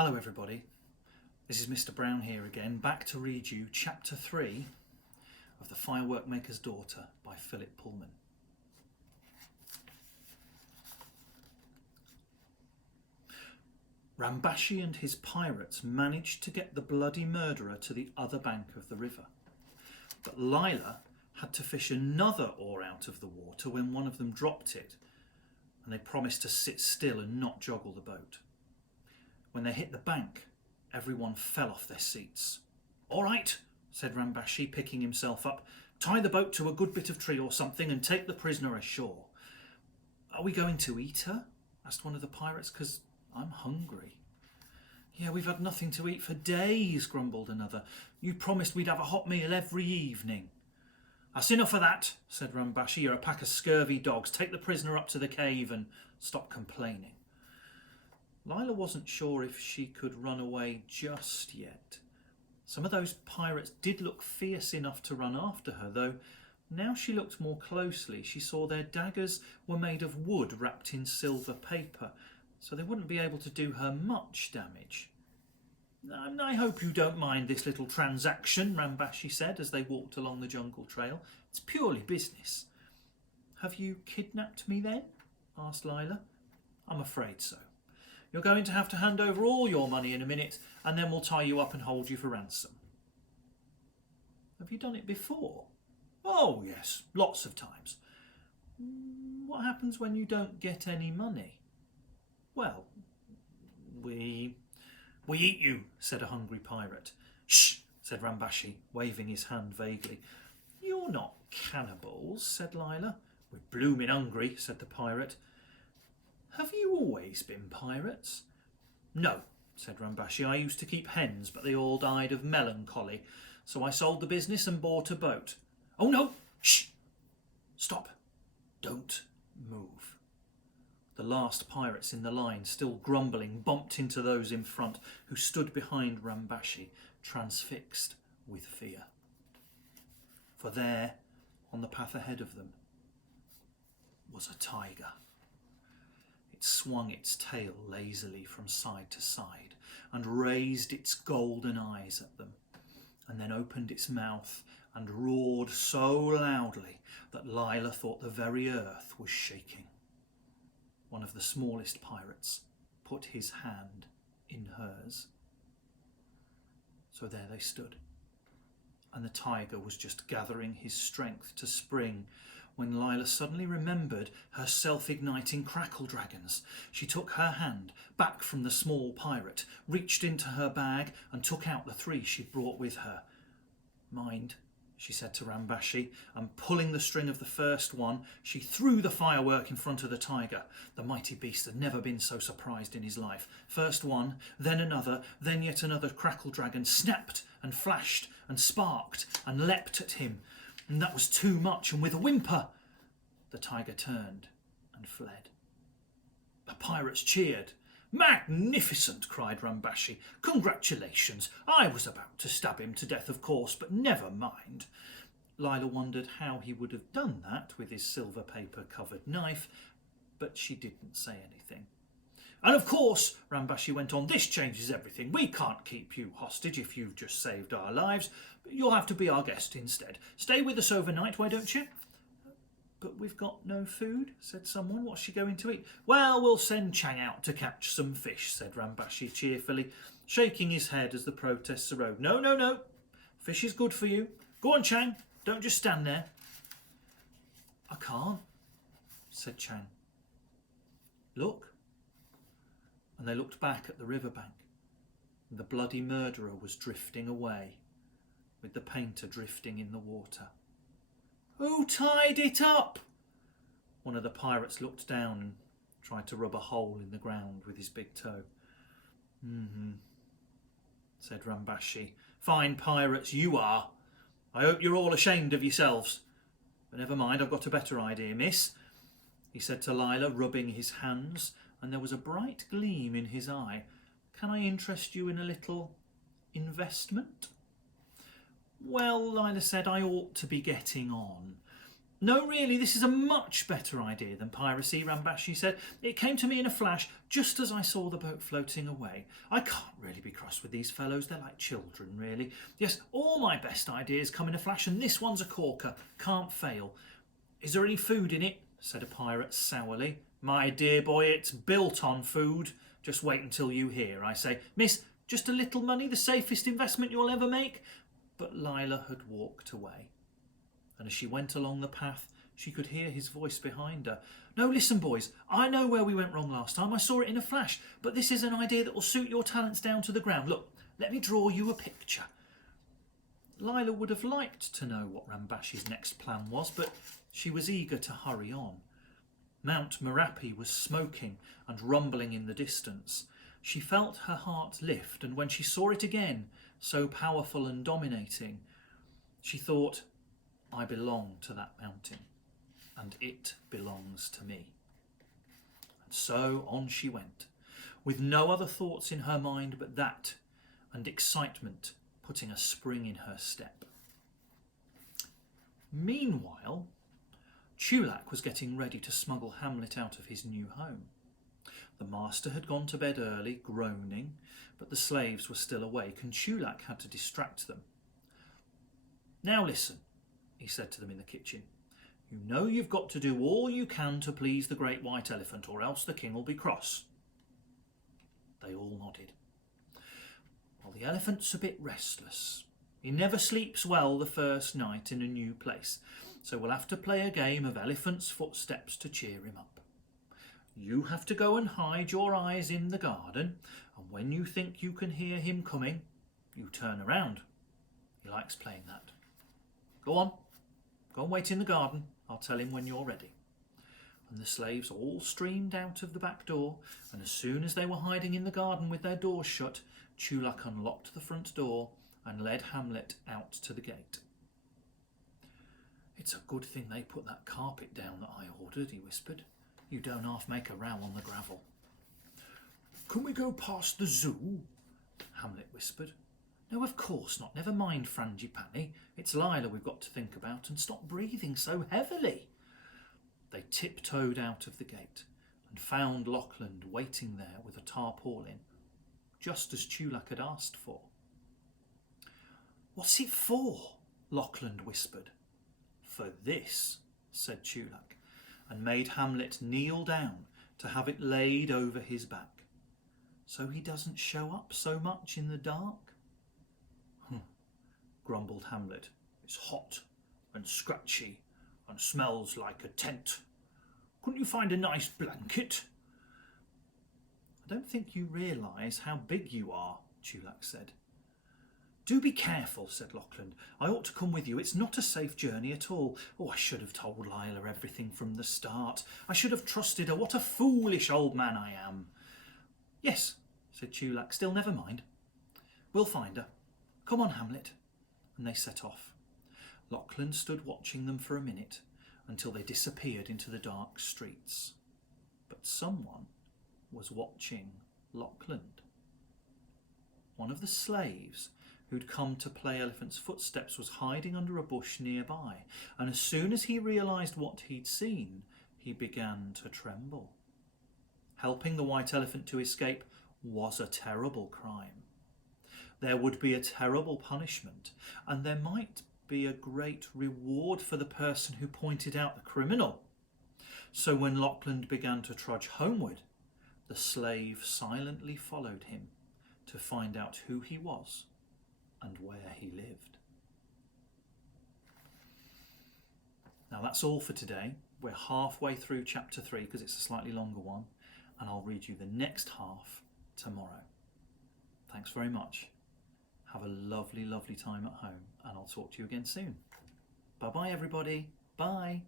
Hello everybody, this is Mr. Brown here again, back to read you Chapter 3 of The Firework Maker's Daughter by Philip Pullman. Rambashi and his pirates managed to get the bloody murderer to the other bank of the river. But Lila had to fish another oar out of the water when one of them dropped it, and they promised to sit still and not joggle the boat. When they hit the bank, everyone fell off their seats. "All right," said Rambashi, picking himself up. "Tie the boat to a good bit of tree or something and take the prisoner ashore." "Are we going to eat her?" asked one of the pirates, "'cause I'm hungry." "Yeah, we've had nothing to eat for days," grumbled another. "You promised we'd have a hot meal every evening." "That's enough of that," said Rambashi. "You're a pack of scurvy dogs. Take the prisoner up to the cave and stop complaining." Lila wasn't sure if she could run away just yet. Some of those pirates did look fierce enough to run after her, though now she looked more closely. She saw their daggers were made of wood wrapped in silver paper, so they wouldn't be able to do her much damage. "I hope you don't mind this little transaction," Rambashi said as they walked along the jungle trail. "It's purely business." "Have you kidnapped me then?" asked Lila. "I'm afraid so. You're going to have to hand over all your money in a minute, and then we'll tie you up and hold you for ransom." "Have you done it before?" "Oh, yes, lots of times." "What happens when you don't get any money?" "Well, we eat you," said a hungry pirate. "Shh," said Rambashi, waving his hand vaguely. "You're not cannibals," said Lila. "We're blooming hungry," said the pirate. "Have you always been pirates?" "No," said Rambashi. "I used to keep hens, but they all died of melancholy, so I sold the business and bought a boat." "Oh no! Shh! Stop! Don't move." The last pirates in the line, still grumbling, bumped into those in front, who stood behind Rambashi, transfixed with fear. For there, on the path ahead of them, was a tiger. It swung its tail lazily from side to side and raised its golden eyes at them, and then opened its mouth and roared so loudly that Lila thought the very earth was shaking. One of the smallest pirates put his hand in hers. So there they stood, and the tiger was just gathering his strength to spring when Lila suddenly remembered her self-igniting crackle dragons. She took her hand back from the small pirate, reached into her bag and took out the 3 she'd brought with her. "Mind," she said to Rambashi, and pulling the string of the first one, she threw the firework in front of the tiger. The mighty beast had never been so surprised in his life. First one, then another, then yet another crackle dragon snapped and flashed and sparked and leapt at him. And that was too much, and with a whimper, the tiger turned and fled. The pirates cheered. "Magnificent!" cried Rambashi. "Congratulations! I was about to stab him to death, of course, but never mind." Lila wondered how he would have done that with his silver paper covered knife, but she didn't say anything. "And of course," Rambashi went on, "this changes everything. We can't keep you hostage if you've just saved our lives. You'll have to be our guest instead. Stay with us overnight, why don't you?" "But we've got no food," said someone. "What's she going to eat?" "Well, we'll send Chang out to catch some fish," said Rambashi cheerfully, shaking his head as the protests arose. No, no, no. Fish is good for you. Go on, Chang. Don't just stand there." "I can't," said Chang. "Look." And they looked back at the riverbank. The bloody murderer was drifting away, with the painter drifting in the water. "Who tied it up?" One of the pirates looked down and tried to rub a hole in the ground with his big toe. Said Rambashi. "Fine pirates you are. I hope you're all ashamed of yourselves. But never mind, I've got a better idea, miss," he said to Lila, rubbing his hands, and there was a bright gleam in his eye. "Can I interest you in a little investment?" "Well," Lila said, "I ought to be getting on." "No, really, this is a much better idea than piracy," Rambashi said. "It came to me in a flash just as I saw the boat floating away. I can't cross with these fellows. They're like children, really. Yes, all my best ideas come in a flash, and this one's a corker. Can't fail. Is there any food in it? Said a pirate sourly. My dear boy, it's built on food. Just wait until you hear, I say. Miss, just a little money, the safest investment you'll ever make? But Lila had walked away, and as she went along the path, she could hear his voice behind her. No, listen, boys, I know where we went wrong last time. I saw it in a flash, but this is an idea that will suit your talents down to the ground. Look, let me draw you a picture. Lila would have liked to know what Rambash's next plan was, but she was eager to hurry on. Mount Merapi was smoking and rumbling in the distance. She felt her heart lift, and when she saw it again, so powerful and dominating, she thought, I belong to that mountain, and it belongs to me. And so on she went, with no other thoughts in her mind but that, and excitement putting a spring in her step. Meanwhile, Chulak was getting ready to smuggle Hamlet out of his new home. The master had gone to bed early, groaning, but the slaves were still awake, and Chulak had to distract them. Now listen, he said to them in the kitchen. You know you've got to do all you can to please the great white elephant, or else the king will be cross. They all nodded. Well, the elephant's a bit restless. He never sleeps well the first night in a new place, so we'll have to play a game of elephant's footsteps to cheer him up. You have to go and hide your eyes in the garden, and when you think you can hear him coming, you turn around. He likes playing that. Go on, go and wait in the garden. I'll tell him when you're ready. And the slaves all streamed out of the back door, and as soon as they were hiding in the garden with their doors shut, Chulak unlocked the front door and led Hamlet out to the gate. It's a good thing they put that carpet down that I ordered, he whispered. You don't half make a row on the gravel. Can we go past the zoo? Hamlet whispered. No, of course not. Never mind, Frangipani. It's Lila we've got to think about, and stop breathing so heavily. They tiptoed out of the gate and found Lachlan waiting there with a tarpaulin, just as Chulak had asked for. What's it for? Lachlan whispered. For this, said Chulak, and made Hamlet kneel down to have it laid over his back, so he doesn't show up so much in the dark. Grumbled Hamlet. It's hot and scratchy and smells like a tent. Couldn't you find a nice blanket? I don't think you realise how big you are, Chulak said. Do be careful, said Lachlan. I ought to come with you. It's not a safe journey at all. Oh, I should have told Lila everything from the start. I should have trusted her. What a foolish old man I am. Yes, said Chulak. Still, never mind. We'll find her. Come on, Hamlet. And they set off. Lachlan stood watching them for a minute until they disappeared into the dark streets. But someone was watching Lachlan. One of the slaves who'd come to play Elephant's Footsteps was hiding under a bush nearby, and as soon as he realised what he'd seen, he began to tremble. Helping the white elephant to escape was a terrible crime. There would be a terrible punishment, and there might be a great reward for the person who pointed out the criminal. So when Lachlan began to trudge homeward, the slave silently followed him to find out who he was and where he lived. Now that's all for today. We're halfway through chapter 3 because it's a slightly longer one, and I'll read you the next half tomorrow. Thanks very much. Have a lovely, lovely time at home, and I'll talk to you again soon. Bye-bye, everybody. Bye.